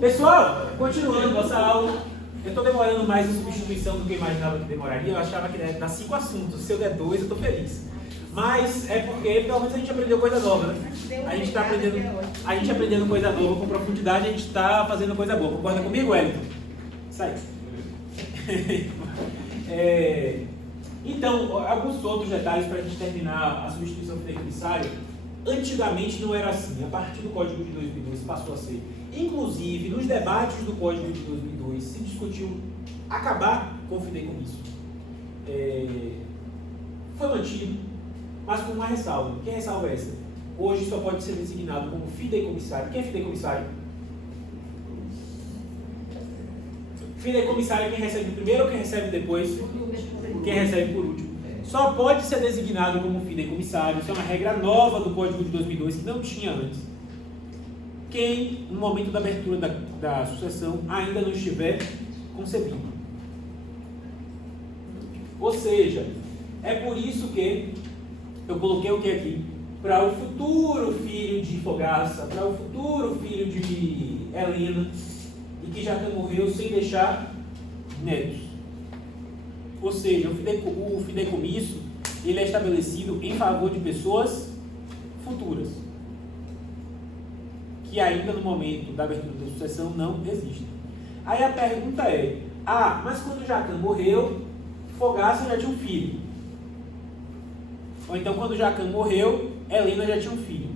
Pessoal, continuando nossa aula. Eu estou demorando mais em substituição do que eu imaginava que demoraria. Eu achava que ia dar 5 assuntos. Se eu der 2, eu estou feliz. Mas é porque pelo menos a gente aprendeu coisa nova, né? A gente aprendendo coisa nova com profundidade, a gente está fazendo coisa boa. Concorda comigo, Wellington? Isso aí. Então, alguns outros detalhes para a gente terminar a substituição fideicomissária. Antigamente não era assim. A partir do Código de 2002 passou a ser. Inclusive, nos debates do Código de 2002 se discutiu acabar com o fideicomisso. Foi mantido, mas com uma ressalva. Que ressalva é essa? Hoje só pode ser designado como fideicomissário. Quem é fideicomissário? Fideicomissário é quem recebe primeiro ou quem recebe depois? Quem recebe por último. Só pode ser designado como fideicomissário. Isso é uma regra nova do Código de 2002 que não tinha antes. Quem, no momento da abertura da sucessão, ainda não estiver concebido. Ou seja, é por isso que eu coloquei o que aqui? Para o futuro filho de Fogaça, para o futuro filho de Helena, e que já morreu sem deixar netos. Ou seja, o fideicomisso ele é estabelecido em favor de pessoas futuras, que ainda no momento da abertura da sucessão não existem. Aí a pergunta é, mas quando Jacã morreu, Fogaça já tinha um filho. Ou então quando Jacã morreu, Helena já tinha um filho.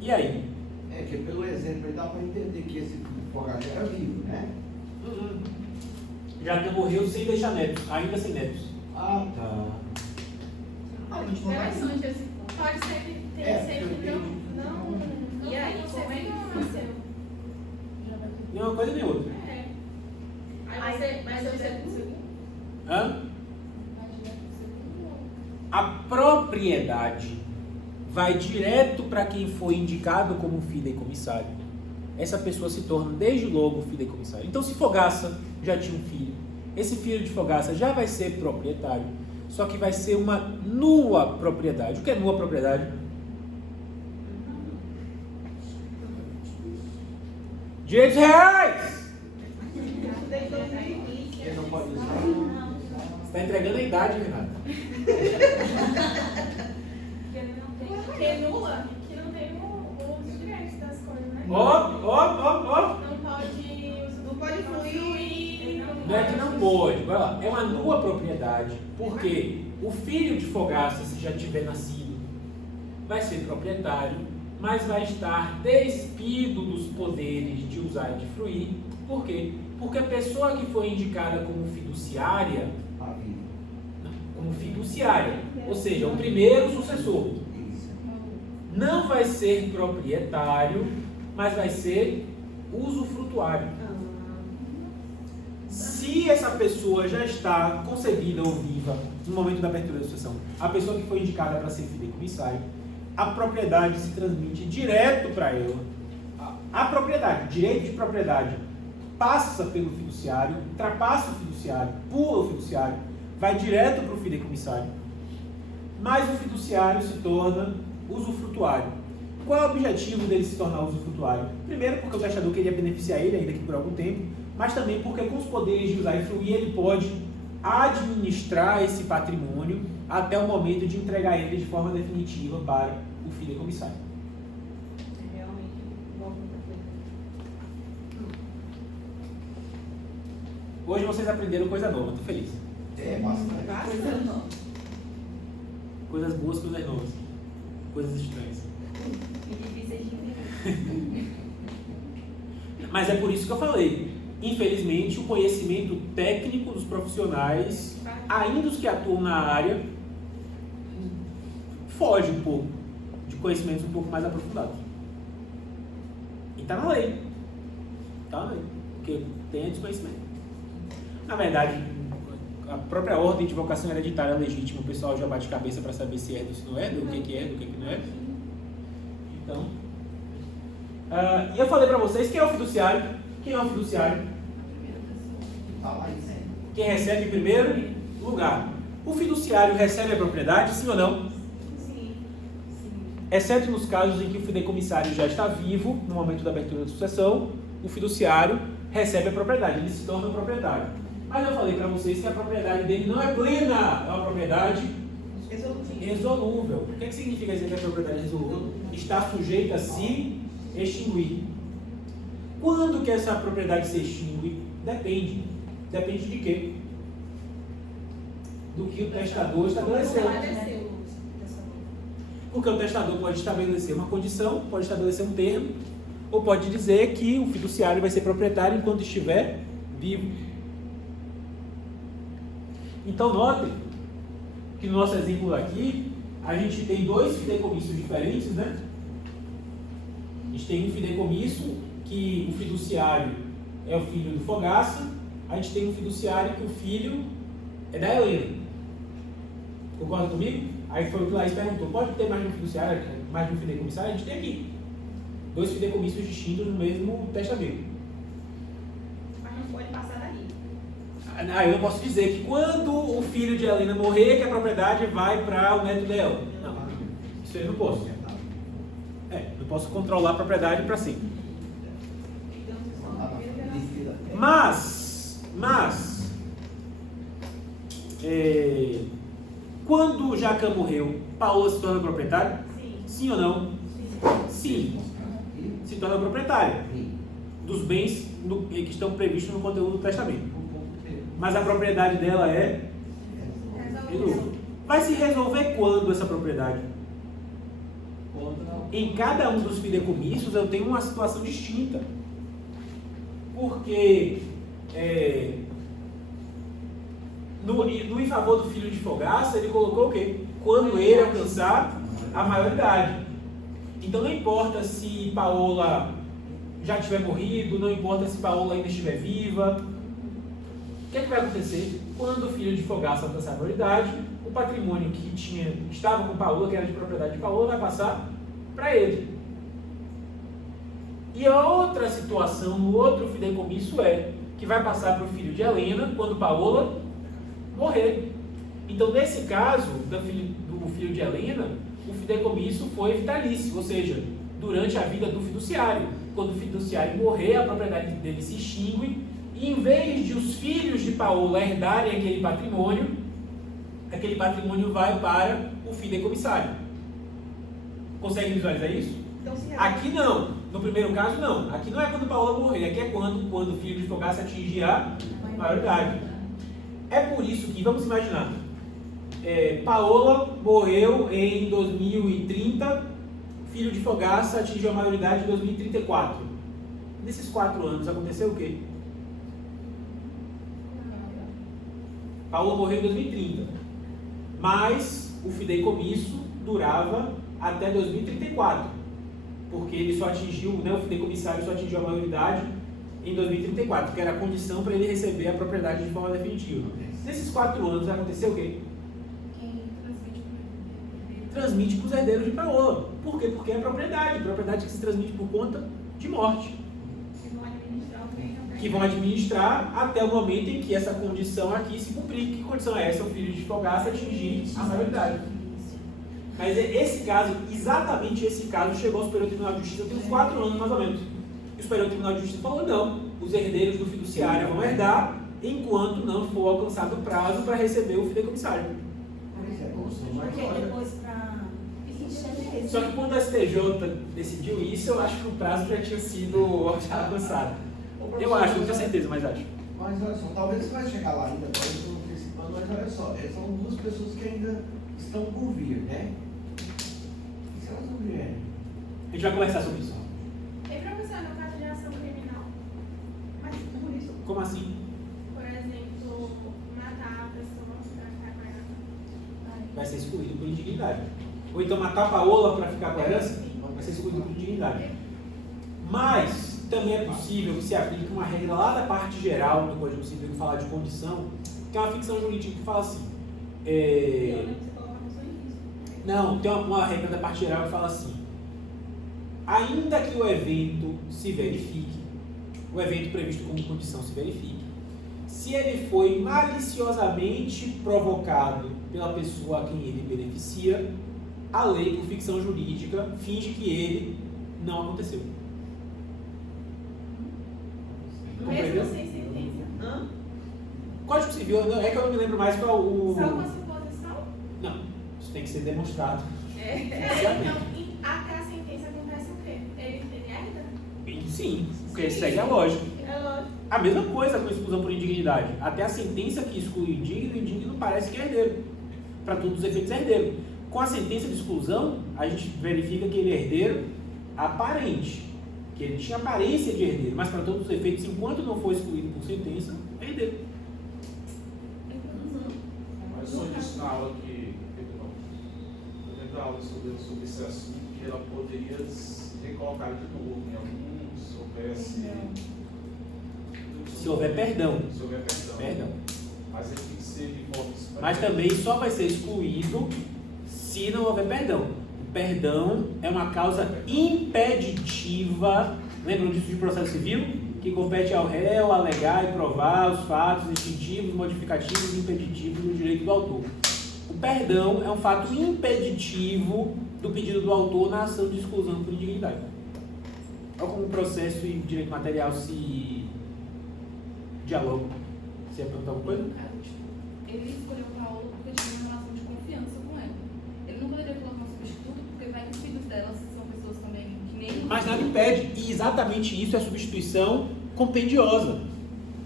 E aí? É que pelo exemplo dá para entender que esse Fogaça era vivo, né? Jacã morreu sem deixar netos, ainda sem netos. Ah, tá. Interessante esse ponto. Pode ser que tenha sempre não. E aí, como é que não nasceu? Nem uma coisa nem outra. Aí você conseguiu? A propriedade vai direto para quem foi indicado como fideicomissário. Essa pessoa se torna desde logo fideicomissário. Então, se Fogaça já tinha um filho, esse filho de Fogaça já vai ser proprietário, só que vai ser uma nua propriedade. O que é nua propriedade? Direitos reais! Você não pode usar. Você está entregando a idade, Renata. Que é nula, que não tem os direitos das coisas, né? Ó. Não pode fluir. Não é que não pode, vai lá. É uma nua propriedade, porque o filho de Fogaça, se já tiver nascido, vai ser proprietário, mas vai estar despido dos poderes de usar e de fruir. Por quê? Porque a pessoa que foi indicada como fiduciária, ou seja, o primeiro sucessor, não vai ser proprietário, mas vai ser usufrutuário. Se essa pessoa já está concebida ou viva no momento da abertura da sucessão, a pessoa que foi indicada para ser fideicomissário, a propriedade se transmite direto para ela. A propriedade, direito de propriedade, passa pelo fiduciário, ultrapassa o fiduciário, pula o fiduciário, vai direto para o fideicomissário, mas o fiduciário se torna usufrutuário. Qual é o objetivo dele se tornar usufrutuário? Primeiro, porque o testador queria beneficiar ele, ainda que por algum tempo, mas também porque com os poderes de usar e fruir, ele pode administrar esse patrimônio até o momento de entregar ele de forma definitiva para o fideicomissário. Hoje vocês aprenderam coisa nova, estou feliz. Bastante. Coisas boas, coisas novas. Coisas estranhas. Mas é por isso que eu falei. Infelizmente, o conhecimento técnico dos profissionais, ainda os que atuam na área, foge um pouco de conhecimentos um pouco mais aprofundados. E está na lei. Está na lei. Porque tem desconhecimento. Na verdade, a própria ordem de vocação hereditária legítima, o pessoal já bate cabeça para saber se é ou se não é, do que é, do que não é. Então, e eu falei para vocês, quem é o fiduciário? Quem é o fiduciário? Quem recebe em primeiro lugar. O fiduciário recebe a propriedade, sim ou não? Sim. exceto nos casos em que o fideicomissário já está vivo no momento da abertura da sucessão, o fiduciário recebe a propriedade, ele se torna proprietário. Mas eu falei para vocês que a propriedade dele não é plena, é uma propriedade resolúvel. O que significa dizer que a propriedade resolúvel? Está sujeita a se extinguir. Quando que essa propriedade se extingue? Depende. Depende de quê? Do que o testador estabeleceu. Porque o testador pode estabelecer uma condição, pode estabelecer um termo, ou pode dizer que o fiduciário vai ser proprietário enquanto estiver vivo. Então, notem que no nosso exemplo aqui, a gente tem dois fideicomissos diferentes, né? A gente tem um fideicomisso que o fiduciário é o filho do Fogaça, a gente tem um fiduciário que o filho é da Helena. Concorda comigo? Aí foi o que o Laís perguntou, pode ter mais de um fiduciário, mais de um fideicomissário? A gente tem aqui. Dois fideicomissos distintos no mesmo testamento. Mas não pode passar daí. Eu não posso dizer que quando o filho de Helena morrer, que a propriedade vai para o neto dela. Não, isso eu não posso. Não posso controlar a propriedade para si. Mas quando Jacã morreu, Paola se torna proprietária? Sim ou não? Sim. Se torna proprietária dos bens que estão previstos no conteúdo do testamento. Mas a propriedade dela é resolvida. Vai se resolver quando essa propriedade? Em cada um dos fideicomissos eu tenho uma situação distinta. Porque no em favor do filho de Fogaça, ele colocou o quê? Quando ele alcançar a maioridade. Então não importa se Paola já tiver morrido, não importa se Paola ainda estiver viva. O que vai acontecer? Quando o filho de Fogaça alcançar a maioridade, o patrimônio que estava com Paola, que era de propriedade de Paola, vai passar para ele. E a outra situação, no outro fideicomisso que vai passar para o filho de Helena, quando Paola morrer. Então, nesse caso, do filho de Helena, o fideicomisso foi vitalício, ou seja, durante a vida do fiduciário. Quando o fiduciário morrer, a propriedade dele se extingue, e em vez de os filhos de Paola herdarem aquele patrimônio vai para o fideicomissário. Consegue visualizar isso? Então, Aqui não. No primeiro caso, não. Aqui não é quando Paola morrer, aqui é quando o filho de Fogaça atingir a maioridade. É por isso que, vamos imaginar, Paola morreu em 2030, filho de Fogaça atingiu a maioridade em 2034. Nesses 4 anos aconteceu o quê? Paola morreu em 2030, mas o fideicomisso durava até 2034, porque ele só atingiu, o fideicomissário só atingiu a maioridade em 2034, que era a condição para ele receber a propriedade de forma definitiva. Nesses 4 anos vai acontecer o quê? Transmite para os herdeiros de Paola. Por quê? Porque é propriedade que se transmite por conta de morte. Que vão administrar até o momento em que essa condição aqui se cumprir. Que condição é essa? O filho de Fogaça atingir a maioridade. Mas esse caso, exatamente esse caso, chegou ao Superior Tribunal de Justiça tem uns 4 anos mais ou menos. E o Superior Tribunal de Justiça falou: não, os herdeiros do fiduciário vão herdar enquanto não for alcançado o prazo para receber o fideicomissário. Porque depois para... Só que quando a STJ decidiu isso, eu acho que o prazo já tinha sido alcançado. Eu acho, não tenho certeza, mas acho. Mas olha só, talvez você vai chegar lá ainda, talvez eu não antecipando, mas olha só, são 2 pessoas que ainda estão por vir, né? E se elas não vierem? A gente vai conversar sobre isso. E professor, no caso de ação criminal? Mas por isso, Como assim? por exemplo, matar a pessoa para ficar com ela. Vai ser excluído por indignidade. Ou então matar a Paola para ficar com a herança, vai ser excluído por indignidade. Mas também é possível que se aplique uma regra lá da parte geral do Código Civil que fala de condição, que é uma ficção jurídica que fala assim. Não, tem uma regra da parte geral que fala assim: ainda que o evento se verifique, o evento previsto como condição se verifique, se ele foi maliciosamente provocado pela pessoa a quem ele beneficia, a lei, por ficção jurídica, finge que ele não aconteceu. Compreendeu? Mesmo sem sentença. Hã? Código Civil, é que eu não me lembro mais qual o... Só com a suposição? Não, isso tem que ser demonstrado. Então, até a sentença acontece o quê? Ele herda? Sim, porque segue a lógica. É lógico. A mesma coisa com exclusão por indignidade. Até a sentença que exclui o indigno parece que é herdeiro. Para todos os efeitos é herdeiro. Com a sentença de exclusão, a gente verifica que ele é herdeiro aparente. Que ele tinha aparência de herdeiro, mas para todos os efeitos, enquanto não for excluído por sentença, é herdeiro. Mas só disse na aula que eu lembro da aula sobre esse assunto, que ela poderia se recolocar de novo em algum, se houvesse. Se houver perdão. Se houver perdão. Mas ele tem que ser de forma expressa. Mas também só vai ser excluído se não houver perdão. O perdão é uma causa impeditiva. Lembram disso de processo civil? Que compete ao réu alegar e provar os fatos instintivos, modificativos e impeditivos do direito do autor. O perdão é um fato impeditivo do pedido do autor na ação de exclusão por indignidade. Olha como o processo e direito material se dialogam. Você ia perguntar alguma coisa? Ele escolheu o Paulo porque tinha uma relação de confiança com ela. Ele não poderia colocar um substituto porque vai que os filhos dela são pessoas também que nem... Mas nada impede, e exatamente isso é substituição compendiosa.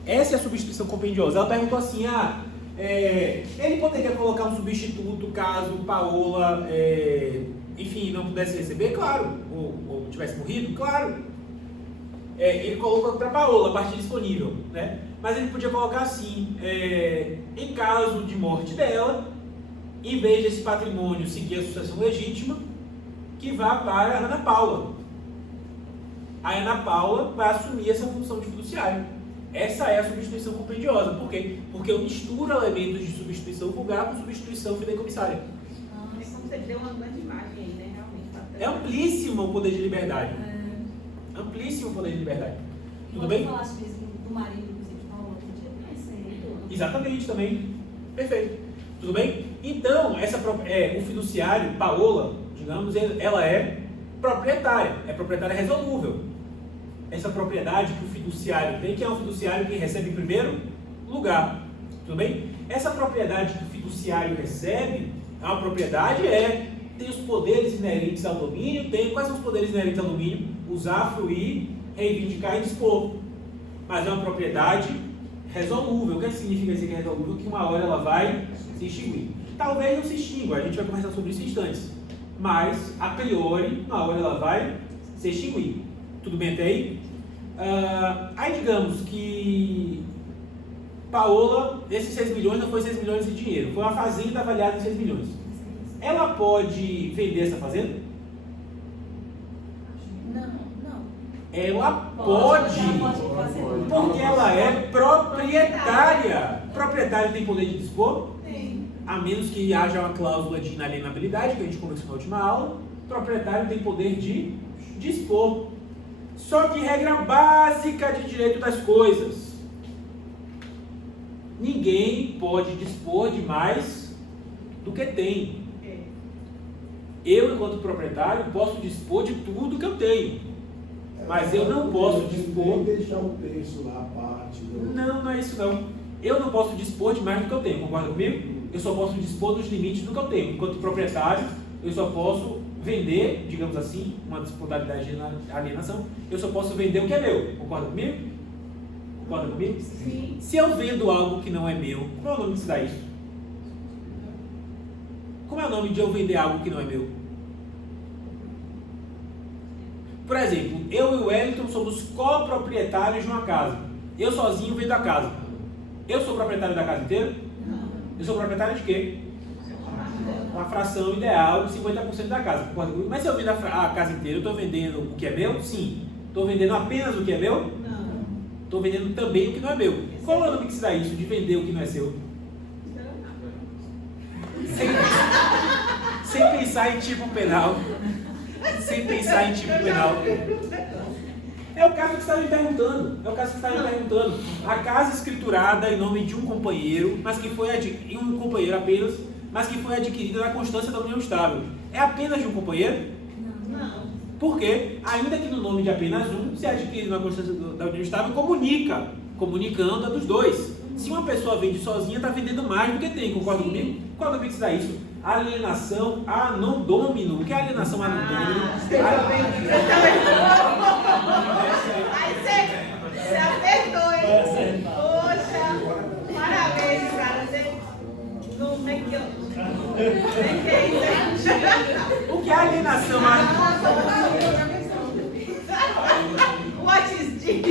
Essa é a substituição compendiosa. Ela perguntou assim, ele poderia colocar um substituto caso Paola, enfim, não pudesse receber? Claro. Ou tivesse morrido? Claro. Ele colocou para Paola, a parte disponível, né? Mas ele podia colocar assim, em caso de morte dela, em vez desse patrimônio seguir a sucessão legítima, que vá para a Ana Paula. A Ana Paula vai assumir essa função de fiduciário. Essa é a substituição compendiosa. Por quê? Porque eu misturo elementos de substituição vulgar com substituição fideicomissária. É como você deu uma grande imagem aí, né? Realmente. É amplíssimo o poder de liberdade. Amplíssimo o poder de liberdade. Tudo bem? Quando falasse mesmo do marido, inclusive, de Paulo, podia conhecer. Exatamente, também. Perfeito. Tudo bem? Então, o fiduciário, Paola, digamos, ela é proprietária. É proprietária resolúvel. Essa propriedade que o fiduciário tem, que é o fiduciário que recebe em primeiro lugar. Tudo bem? Essa propriedade que o fiduciário recebe, é uma propriedade, tem os poderes inerentes ao domínio, quais são os poderes inerentes ao domínio? Usar, fruir, reivindicar e dispor. Mas é uma propriedade resolúvel. O que significa dizer que é resolúvel? Que uma hora ela vai se extinguir. Talvez não se extingua, a gente vai conversar sobre isso em instantes. Mas, a priori, uma hora ela vai se extinguir. Tudo bem até aí? Aí digamos que Paola, esses 6 milhões não foi 6 milhões de dinheiro, foi uma fazenda avaliada em 6 milhões. Ela pode vender essa fazenda? Não. Ela pode, porque ela é proprietária. Proprietário tem poder de dispor? Tem. A menos que haja uma cláusula de inalienabilidade, que a gente conversou na última aula. Proprietário tem poder de dispor. Só que regra básica de direito das coisas: ninguém pode dispor de mais do que tem. Eu, enquanto proprietário, posso dispor de tudo que eu tenho, mas eu não posso dispor... deixar o preço lá, a parte... Não é isso não. Eu não posso dispor de mais do que eu tenho, concorda comigo? Eu só posso dispor dos limites do que eu tenho. Enquanto proprietário, eu só posso vender, digamos assim, uma modalidade de alienação, eu só posso vender o que é meu. Concorda comigo? Concorda comigo? Sim. Se eu vendo algo que não é meu, qual é o nome disso daí? Como é o nome de eu vender algo que não é meu? Por exemplo, eu e o Wellington somos coproprietários de uma casa. Eu sozinho vendo a casa. Eu sou proprietário da casa inteira? Não. Eu sou proprietário de quê? Uma fração ideal de 50% da casa. Concorda comigo? Mas se eu vendo a casa inteira, eu estou vendendo o que é meu? Sim. Estou vendendo apenas o que é meu? Não. Estou vendendo também o que não é meu. Qual é o nome que se dá isso, de vender o que não é seu? Sem pensar em tipo penal. Sem pensar em tipo penal. É o caso que você está me perguntando. A casa escriturada em nome de um companheiro, mas que foi um companheiro apenas, mas que foi adquirida na constância da união estável. É apenas de um companheiro? Não. Porque, ainda que no nome de apenas um, se é adquirido na constância da união estável, comunicando a dos dois. Se uma pessoa vende sozinha, está vendendo mais do que tem, concorda comigo? Qual é o que precisa isso? Alienação a non domino. O que é alienação a non domino? Aí você apertou, hein? Poxa, parabéns, cara. Você não é que eu. É que é isso aí. O que é alienação a What is this?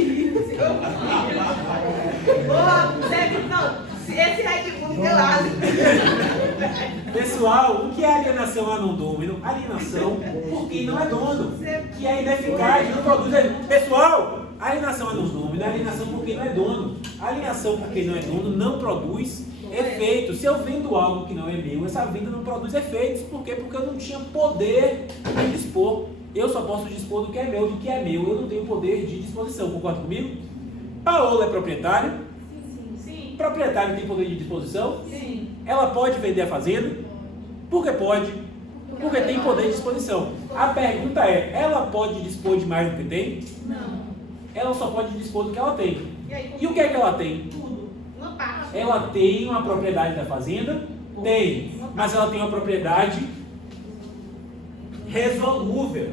Boa, sério, não. Esse Red Bull que eu acho. Pessoal, o que é alienação a non domino? Alienação por quem não é dono, que é ineficaz, não produz. Pessoal, alienação a non domino é alienação por quem não é dono. Alienação por quem não é dono não produz efeitos. Se eu vendo algo que não é meu, essa venda não produz efeitos. Por quê? Porque eu não tinha poder de dispor. Eu só posso dispor do que é meu, do que é meu. Eu não tenho poder de disposição. Concorda comigo? Paola é proprietária? Sim. Proprietário tem poder de disposição? Sim. Ela pode vender a fazenda? Por que pode? Porque tem poder de disposição. A pergunta é, ela pode dispor de mais do que tem? Não. Ela só pode dispor do que ela tem. E aí, E o que é que ela tem? tudo. Uma parte. Ela tem uma propriedade da fazenda? Tem. Mas ela tem uma propriedade resolúvel.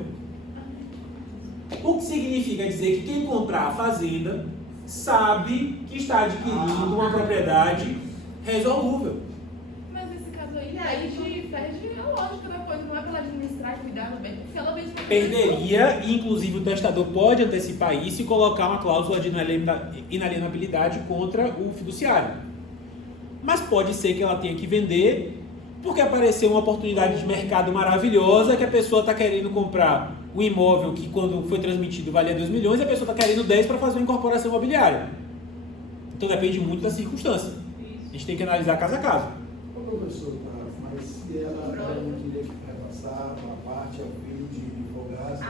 O que significa dizer que quem comprar a fazenda sabe que está adquirindo uma propriedade resolúvel. Mas nesse caso aí, perde a lógica da coisa, não é para ela administrar e cuidar do bem, porque ela vende. Perderia, e inclusive o testador pode antecipar isso e colocar uma cláusula de inalienabilidade contra o fiduciário. Mas pode ser que ela tenha que vender porque apareceu uma oportunidade de mercado maravilhosa, que a pessoa está querendo comprar um imóvel que quando foi transmitido valia 2 milhões e a pessoa está querendo 10 para fazer uma incorporação imobiliária. Então depende muito da circunstância. A gente tem que analisar caso a caso. Ô professor, mas se ela não queria que vai passar uma parte ao filho de Fogaça,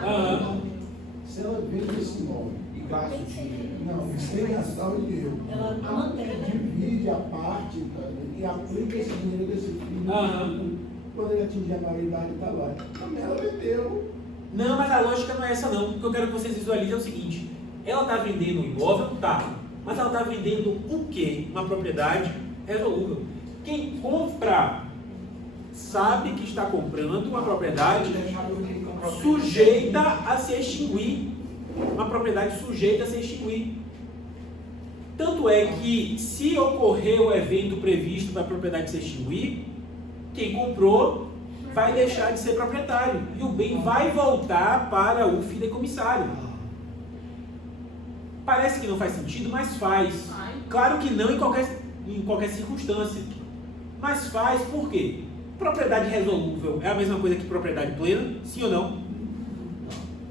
se ela vende esse imóvel E gasta o dinheiro. não, sem gastar o dinheiro, Ela mantém, né? divide a parte e aplica esse dinheiro desse filho quando ele atingir a maioridade está lá. Também ela vendeu. Não, mas a lógica não é essa não. O que eu quero que vocês visualizem é o seguinte. Ela está vendendo um imóvel? Tá. Mas ela está vendendo o quê? Uma propriedade resolúvel. Quem compra sabe que está comprando uma propriedade sujeita a se extinguir. Uma propriedade sujeita a se extinguir. Tanto é que, se ocorrer o evento previsto para a propriedade se extinguir, quem comprou vai deixar de ser proprietário e o bem vai voltar para o fideicomissário. Parece que não faz sentido, mas faz. Claro que não em qualquer circunstância, mas faz. Por quê? Propriedade resolúvel é a mesma coisa que propriedade plena? Sim ou não?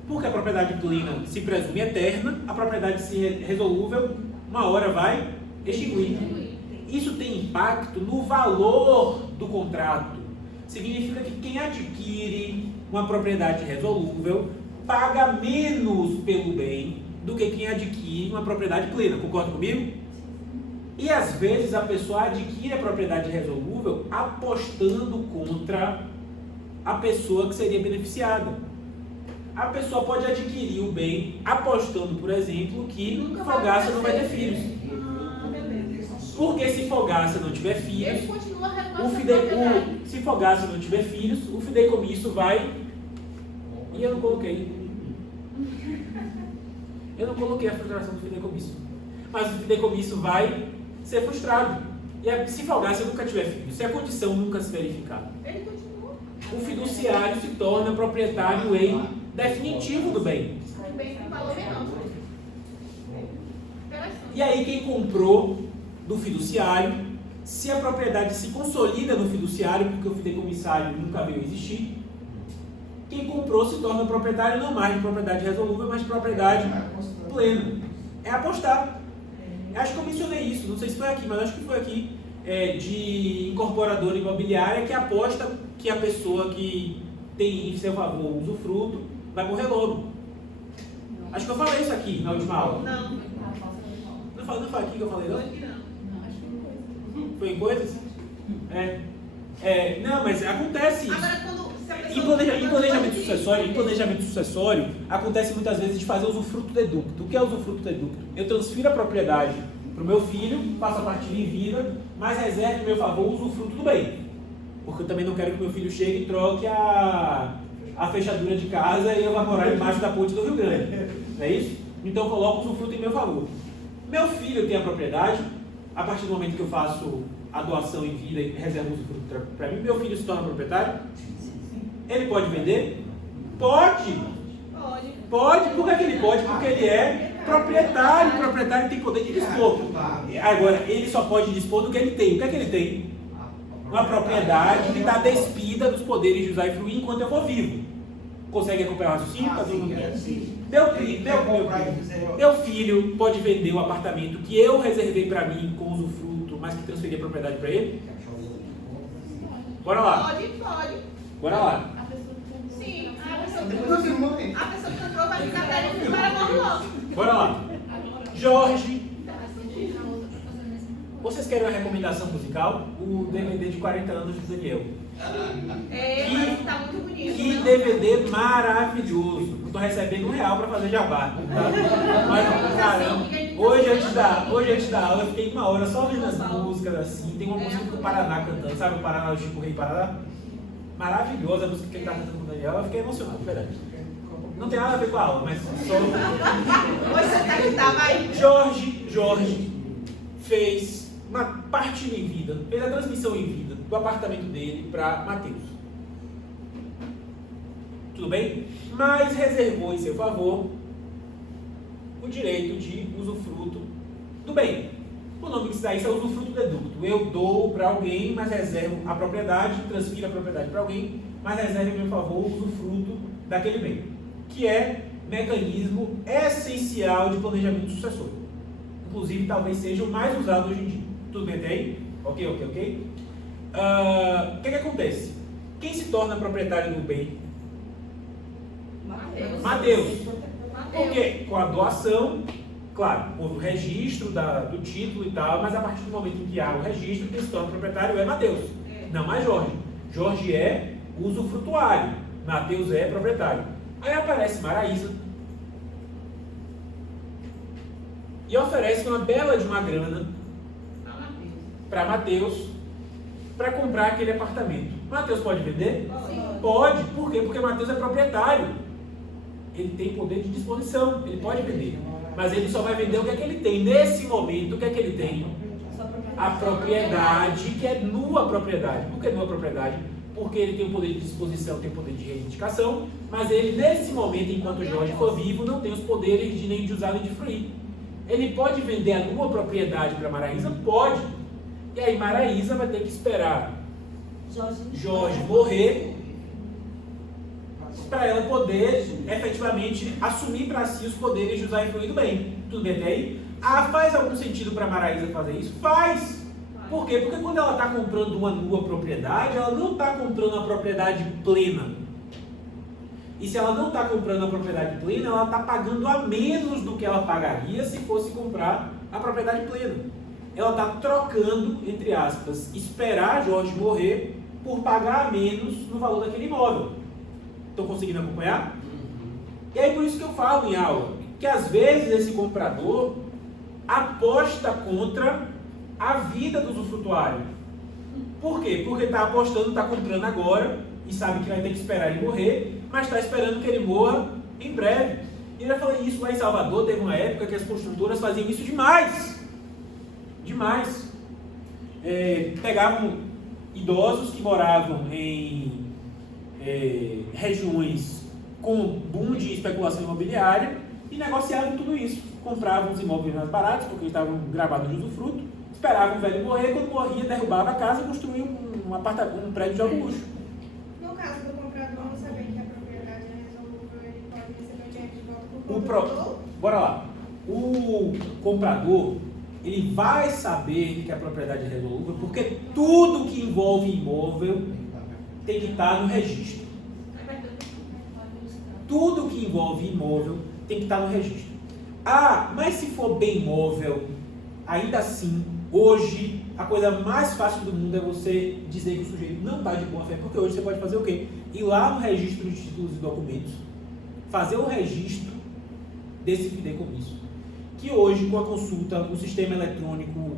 Porque a propriedade plena se presume eterna, a propriedade resolúvel uma hora vai extinguir. Isso tem impacto no valor do contrato. Significa que quem adquire uma propriedade resolúvel paga menos pelo bem do que quem adquire uma propriedade plena. Concorda comigo? E às vezes a pessoa adquire a propriedade resolúvel apostando contra a pessoa que seria beneficiada. A pessoa pode adquirir o bem apostando, por exemplo, que Fogaça não vai ter filhos. Porque se Fogaça não tiver filhos, Ele continua repassando se Fogaça não tiver filhos, o fideicomisso vai... E eu não coloquei. Eu não coloquei a frustração do fideicomisso. Mas o fideicomisso vai ser frustrado. E se Fogaça nunca tiver filhos, se a condição nunca se verificar, Ele continua. o fiduciário se torna proprietário em definitivo do bem. com bem com valor menor. Interessante. E aí quem comprou do fiduciário, se a propriedade se consolida no fiduciário, porque o fideicomissário nunca veio existir, quem comprou se torna proprietário não mais de propriedade resolúvel, mas de propriedade plena. É apostar. Acho que eu mencionei isso, não sei se foi aqui, mas acho que foi aqui, de incorporadora imobiliária que aposta que a pessoa que tem em seu favor o usufruto vai morrer logo. Acho que eu falei isso aqui na última aula. Não, Não foi aqui que eu falei, não? hoje não. Não, acho que não foi. Foi em coisas? É. Não, mas acontece isso. Agora, quando se a pessoa Em planejamento sucessório, acontece muitas vezes de fazer usufruto deducto. O que é usufruto deducto? Eu transfiro a propriedade para o meu filho, faço a partilha em vida, mas reservo em meu favor o usufruto do bem. Porque eu também não quero que meu filho chegue e troque a fechadura de casa e eu vá morar embaixo da ponte do Rio Grande. Não é isso? Então eu coloco o usufruto em meu favor. Meu filho tem a propriedade, a partir do momento que eu faço a doação em vida e reservo o usufruto para mim, meu filho se torna proprietário? Ele pode vender? Pode! Pode, por que ele pode? Porque ele é proprietário, o proprietário tem poder de dispor. Agora, ele só pode dispor do que ele tem. O que é que ele tem? Uma propriedade que está despida dos poderes de usar e fluir enquanto eu for vivo. Consegue acompanhar o raciocínio? Meu filho pode vender o apartamento que eu reservei para mim com usufruto, mas que transferi a propriedade para ele? Bora lá. Pode. Bora lá. Sim, a pessoa que comprou vai ficar velho e vai morrer logo. Bora lá. Jorge. Vocês querem uma recomendação musical? O DVD de 40 anos de Daniel. Mas tá muito bonito. Que DVD maravilhoso. Eu tô recebendo R$1 para fazer jabá. Tá? Mas, caramba, hoje antes da aula eu fiquei 1 hora só vendo as músicas assim. Tem uma música do Paraná cantando, sabe o Paraná, o Chico Rei Paraná? Maravilhosa a música que ele tá cantando com o Daniel. Eu fiquei emocionado, verdade. Não tem nada a ver com a aula, mas só. Hoje você tá vai. Jorge fez uma partilha em vida, fez a transmissão em vida do apartamento dele para Mateus. Tudo bem? Mas reservou em seu favor o direito de usufruto do bem. O nome disso daí é usufruto deducto. Eu dou para alguém, mas reservo a propriedade, transfiro a propriedade para alguém, mas reservo em meu favor o usufruto daquele bem, que é mecanismo essencial de planejamento sucessório. Inclusive, talvez seja o mais usado hoje em dia. Tudo bem até aí? Ok. O que acontece? Quem se torna proprietário do bem? Mateus. Porque com a doação, claro, houve o registro do título e tal, mas a partir do momento em que há o registro, quem se torna proprietário é Mateus. Não mais Jorge. Jorge é usufrutuário. Mateus é proprietário. Aí aparece Maraísa e oferece uma bela de uma grana para Mateus para comprar aquele apartamento. Mateus pode vender? Pode. Por quê? Porque Mateus é proprietário. Ele tem poder de disposição, ele pode vender. Mas ele só vai vender o que é que ele tem. Nesse momento, o que é que ele tem? A propriedade, que é nua propriedade. Por que nua propriedade? Porque ele tem o poder de disposição, tem o poder de reivindicação, mas ele, nesse momento, enquanto Jorge for vivo, não tem os poderes de nem de usar nem de fruir. Ele pode vender a nua propriedade para Maraísa? Pode. E aí Maraísa vai ter que esperar Jorge morrer para ela poder efetivamente assumir para si os poderes de usar e fluir do bem. Tudo bem até aí? Faz algum sentido para Maraísa fazer isso? Faz! Por quê? Porque quando ela está comprando uma nua propriedade, ela não está comprando a propriedade plena. E se ela não está comprando a propriedade plena, ela está pagando a menos do que ela pagaria se fosse comprar a propriedade plena. Ela está trocando, entre aspas, esperar Jorge morrer por pagar a menos no valor daquele imóvel. Estão conseguindo acompanhar? E aí por isso que eu falo em aula, que às vezes esse comprador aposta contra a vida do usufrutuário. Por quê? Porque está apostando, está comprando agora e sabe que vai ter que esperar ele morrer, mas está esperando que ele morra em breve. E eu já falei isso lá em Salvador, teve uma época que as construtoras faziam isso demais. Demais. Pegavam idosos que moravam em regiões com boom de especulação imobiliária e negociavam tudo isso. Compravam os imóveis mais baratos, porque eles estavam gravados de usufruto, esperavam o velho morrer, quando morria, derrubava a casa e construía um prédio de alto luxo. No caso do comprador, não saber que a propriedade é resolúvel, ele pode receber o dinheiro de volta por comprador? Bora lá. O comprador, ele vai saber que a propriedade é resolúvel porque tudo que envolve imóvel tem que estar no registro. Tudo que envolve imóvel tem que estar no registro. Mas se for bem imóvel, ainda assim Hoje, a coisa mais fácil do mundo é você dizer que o sujeito não está de boa fé, porque hoje você pode fazer o quê? Ir lá no registro de títulos e documentos, fazer o registro desse fideicomisso. Que hoje, com a consulta no sistema eletrônico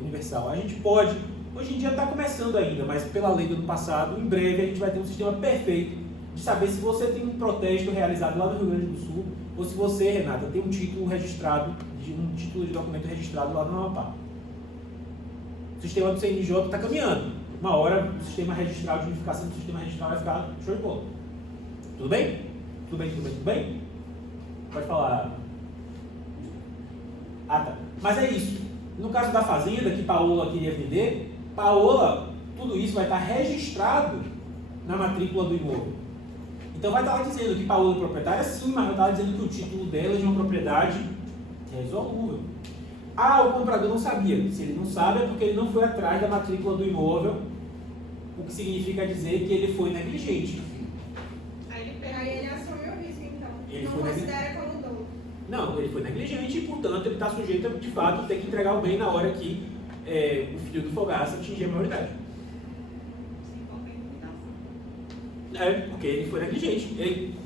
universal, a gente pode, hoje em dia está começando ainda, mas pela lei do ano passado, em breve a gente vai ter um sistema perfeito de saber se você tem um protesto realizado lá no Rio Grande do Sul, ou se você, Renata, tem um título registrado, um título de documento registrado lá no Amapá. O sistema do CNJ está caminhando. Uma hora o sistema registral, de unificação do sistema registral vai ficar show de bola. Tudo bem? Tudo bem, tudo bem, tudo bem? Pode falar. Ah, tá. Mas é isso. No caso da fazenda que Paola queria vender, Paola, tudo isso vai estar registrado na matrícula do imóvel. Então vai estar lá dizendo que Paola é proprietária, sim, mas vai estar lá dizendo que o título dela é de uma propriedade resolúvel. Ah, o comprador não sabia. Se ele não sabe é porque ele não foi atrás da matrícula do imóvel, o que significa dizer que ele foi negligente. Aí ele assume o risco, então. Ele não foi considera como dono. Não, ele foi negligente e, portanto, ele está sujeito a, de fato, ter que entregar o bem na hora que o filho do Fogaça atingir a maioridade. Sem qualquer limitação. É, porque ele foi negligente. Ele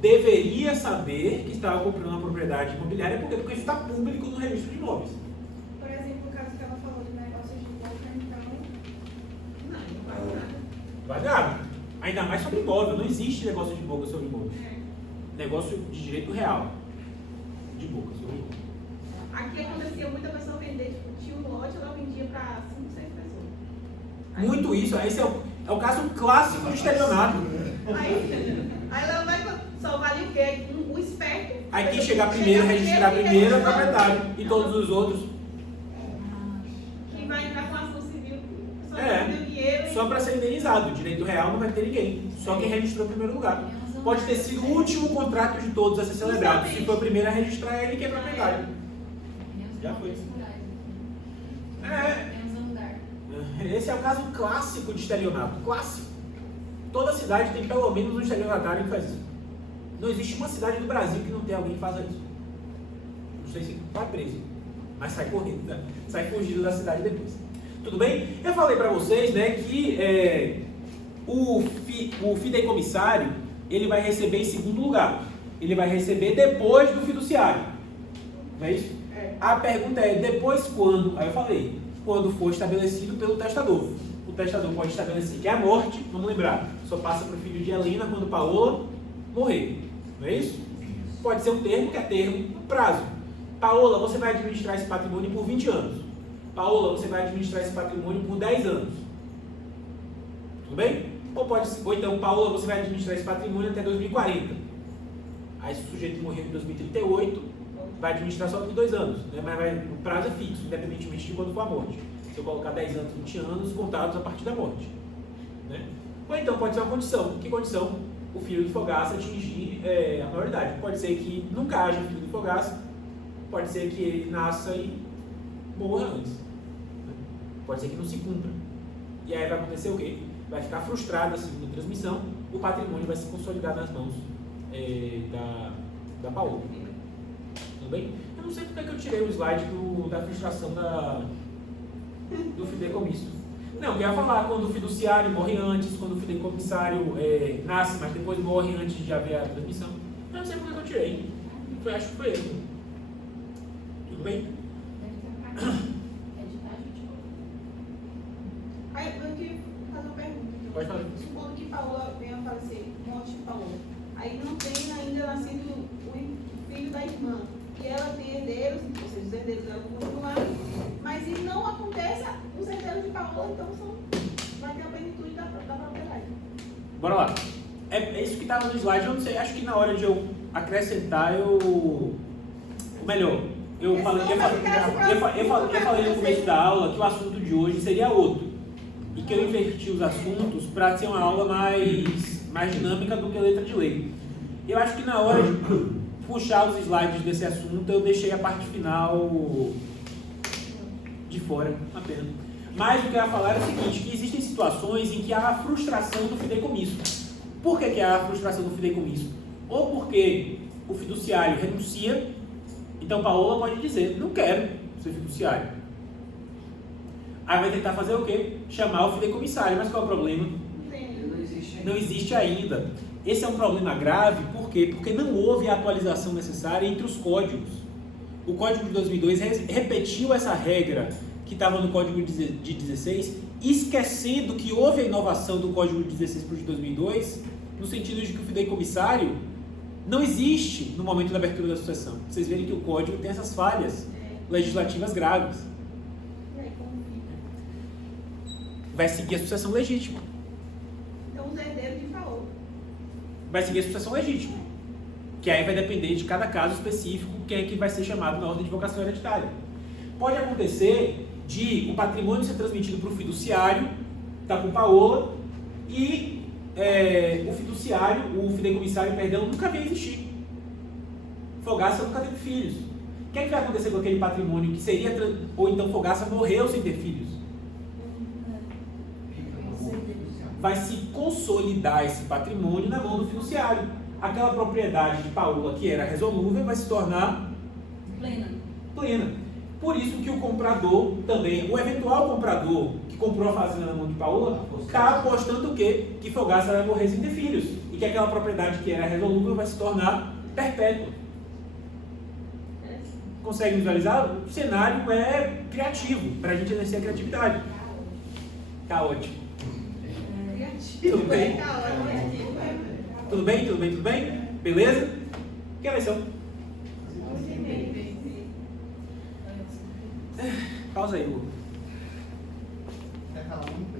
deveria saber que estava comprando uma propriedade imobiliária porque isso está público no registro de imóveis. Por exemplo, o caso que ela falou de negócio de boca, então. Não faz nada. Vai nada. Ainda mais sobre imóvel. Não existe negócio de boca sobre imóvel. Negócio de direito real. De boca sobre imóvel. Aqui acontecia muita pessoa vender, tipo, tinha um lote, ela vendia para 5, 6 pessoas. Muito isso. Esse é o caso clássico de estelionato. Aí ela vai, só vale o quê? O esperto. Aí quem chegar primeiro, registrar primeiro, é o proprietário. E todos os outros. Que vai entrar com ação civil. Só É. deu dinheiro. Só para ser indenizado. Direito real não vai ter ninguém. Só quem registrou em primeiro lugar. Pode ter sido o último contrato de todos a ser celebrado. Se for o primeiro a registrar, ele que é proprietário. Já foi. Esse é o caso clássico de estelionato. Clássico. Toda cidade tem pelo menos um estelionatário que faz isso. Não existe uma cidade do Brasil que não tenha alguém que faça isso. Não sei se vai preso, mas sai correndo, né? Sai fugido da cidade depois. Tudo bem? Eu falei para vocês, né, que o fideicomissário ele vai receber em segundo lugar. Ele vai receber depois do fiduciário. Não é isso? A pergunta é, depois quando? Aí eu falei, quando for estabelecido pelo testador. O testador pode estabelecer que é a morte, vamos lembrar, só passa para o filho de Helena quando Paola morrer. Não é isso? Pode ser um termo que é termo prazo. Paola, você vai administrar esse patrimônio por 20 anos. Paola, você vai administrar esse patrimônio por 10 anos. Tudo bem? Ou então, Paola, você vai administrar esse patrimônio até 2040. Aí, se o sujeito morrer em 2038, vai administrar só por 2 anos. Né? Mas o prazo é fixo, independentemente de quando for a morte. Se eu colocar 10 anos, 20 anos, contados a partir da morte. Né? Ou então, pode ser uma condição. Que condição? O filho do Fogaça atingir a maioridade. Pode ser que nunca haja filho do Fogaça, pode ser que ele nasça e morra antes. Pode ser que não se cumpra. E aí vai acontecer o quê? Vai ficar frustrada a segunda transmissão, o patrimônio vai se consolidar nas mãos da Paola. Tudo bem? Eu não sei porque que eu tirei o slide da frustração do fideicomisso. Não, eu ia falar quando o fiduciário morre antes, quando o fideicomissário nasce, mas depois morre antes de haver a transmissão. Eu não sei porque que eu tirei. Acho que foi ele. Tudo bem? Aí eu queria fazer uma pergunta. Pode falar. Supondo que Paola venha a falecer, morte de Paola. Aí não tem ainda nascido o filho da irmã. E ela tem herdeiros, ou seja, os herdeiros dela continuam, mas e não aconteça os herdeiros de Paola, então vai ter a plenitude da propriedade. Bora lá. É isso que estava no slide, eu não sei, acho que na hora de eu acrescentar, ou melhor, eu falei no começo da aula que o assunto de hoje seria outro. E que eu inverti os assuntos para ser uma aula mais dinâmica do que a letra de lei. Eu acho que na hora de puxar os slides desse assunto, eu deixei a parte final de fora, uma pena. Mas o que eu ia falar é o seguinte, que existem situações em que há a frustração do fideicomisso. Por que há a frustração do fideicomisso? Ou porque o fiduciário renuncia, então Paola pode dizer, não quero ser fiduciário. Aí vai tentar fazer o quê? Chamar o fideicomissário. Mas qual é o problema? Não tem. Ele não existe ainda. Não existe ainda. Esse é um problema grave, por quê? Porque não houve a atualização necessária entre os códigos. O Código de 2002 repetiu essa regra que estava no Código de 16, esquecendo que houve a inovação do Código de 16 para o de 2002, no sentido de que o fideicomissário não existe no momento da abertura da sucessão. Vocês verem que o Código tem essas falhas legislativas graves. E aí, como fica? Vai seguir a sucessão legítima. Então, os herdeiros de Paulo. Vai seguir a sucessão legítima. Que aí vai depender de cada caso específico quem é que vai ser chamado na ordem de vocação hereditária. Pode acontecer de o patrimônio ser transmitido para o fiduciário, está com Paola, e o fiduciário, o fideicomissário, perdão, nunca veio existir. Fogaça nunca teve filhos. O que é que vai acontecer com aquele patrimônio que seria, ou então Fogaça morreu sem ter filhos? Vai se consolidar esse patrimônio na mão do fiduciário. Aquela propriedade de Paola que era resolúvel vai se tornar plena. Por isso que o comprador também, o eventual comprador que comprou a fazenda na mão de Paola, está apostando o quê? Que Fogaça vai morrer sem ter filhos. E que aquela propriedade que era resolúvel vai se tornar perpétua. Consegue visualizar? O cenário é criativo, para a gente exercer a criatividade. Tá ótimo. Tudo bem? Tudo bem? Tudo bem? Tudo bem? Beleza? Que horas são? Pausa aí, Hugo. Quer falar um?